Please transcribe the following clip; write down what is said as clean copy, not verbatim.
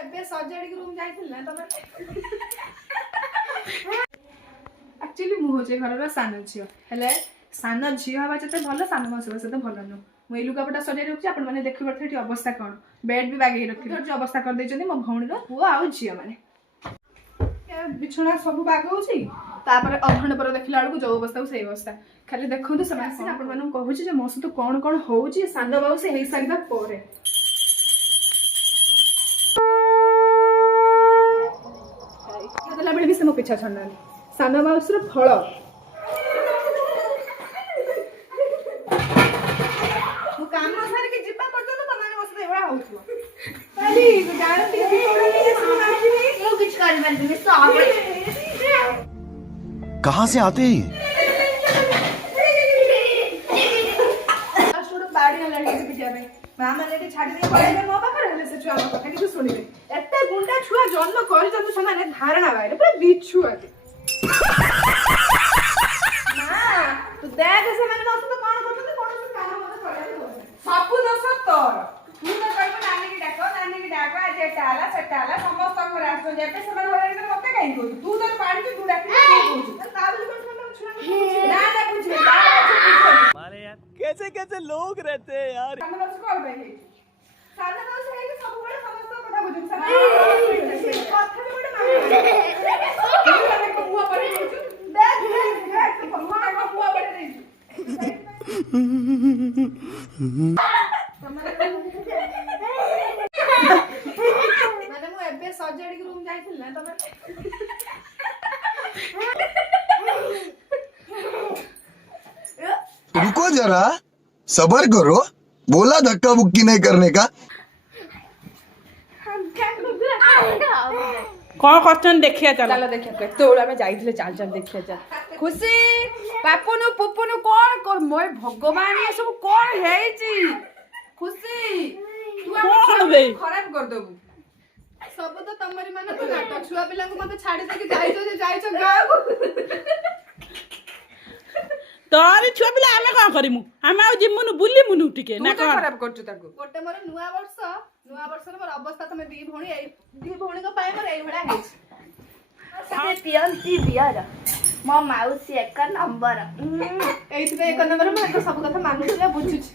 ଏବେ ସଜାଡିକି ରୁମ ଯାଇଥିଲି ନା ତମେ ଆକ୍ଚୁଆଲି ମୁଁ ହଉଛି ଘରର ସାନ ଝିଅ ହେଲେ ସାନ ଝିଅ ହବା ଯେତେ ଭଲ ସାନ ମାଉସୀ ହବା ସେତେ ଭଲ ନୁହଁ। ମୁଁ ଏଇ ଲୁଗାପଟା ସଜାଇ ରଖୁଛି ଆପଣମାନେ ଦେଖିପାରୁଥିବେ ଏଠି ଅବସ୍ଥା କ'ଣ ବେଡ୍ ବି ବାଗେଇ ରଖିଛି ଅବସ୍ଥା କରିଦେଇଛନ୍ତି ମୋ ଭଉଣୀର ପୁଅ ଆଉ ଝିଅ ମାନେ ବିଛଣା ସବୁ ବାଗଉଛି ତାପରେ ଅଧଘଣ୍ଟା ପରେ ଦେଖିଲା ବେଳକୁ ଯୋଉ ଅବସ୍ଥାକୁ ସେଇ ଅବସ୍ଥା ଖାଲି ଦେଖନ୍ତୁ ସେମାନେ ଆସିକି ଆପଣମାନଙ୍କୁ କହୁଛି ଯେ ମୋ ସହିତ କ'ଣ କ'ଣ ହଉଛି ସାନ ମାଉସୀ ହେଇସାରିବା ପରେ ଦେଲାବେଳେ ବି ସେ ମୋ ପିଛା ଛାଡୁନାହାନ୍ତି ସାନ ମାଉସୀର ଫଳ ମୁଁ କାମ ସାରିକି ଯିବା ପର୍ଯ୍ୟନ୍ତ ତମମାନେ ମୋ ସହିତ ଏଇଭଳିଆ ହଉଥିବ कहाँ से आते हैं माँ मैंने छाड़ी मो पाखे से छुआ मो कथा कि शुणवे एत गुंडा छुआ जन्म कर धारणा बाहर पूरा बिछुआ तू देख से मैंने मो सहित कौन करते कौन काम सब दोष तोर तू तो कहबो नानी की डाको आज एटाला सेटाला समस्त घर आसो जेते से मन होय मते काई कहू तू तो पानी की गुडा की कहू ता बोली कोन छुआ ना ना पूछे हमारे यार कैसे कैसे लोग रहते हैं यार सामने बस कॉल भाई सामने बस है कि सब बड़े समस्त कथा बुझुम सब कथा भी बड़े माने को हुआ पड़े देख तो भगवान का हुआ पड़े नहीं मैंने मु एबे सजाडी के रूम जाइथिल ना तमे रुको जरा सबर करो बोला धक्का बुक्की नहीं करने का कौन क्वेश्चन देखिया चलो चलो देखिए केतोळा में जाइथिले चाल चाल देखिए चल खुशी पापुनु पुपुनु कोन कर मोय भगवान ये सब कोन हेची खुशी तू कौन बे? खराब कर दबु सब तो तमरी माने तो नाटक छुआ पिला को मते छाडी दे कि जाइछो गाँ को तोरी छुआ पिला आमे कौन करिमु आमे आ जिमुनु बुली मुनु टिके ना तू कौन खराब करछु ताको गोटे मोर नुवा वर्ष मोर अवस्था तमे दी भणी को पाए मोर एई भड़ा हेछि से पियंती बियर मो माउसी एक नंबर एइथबे एक नंबर में सब कथा मानुछि बुझुछि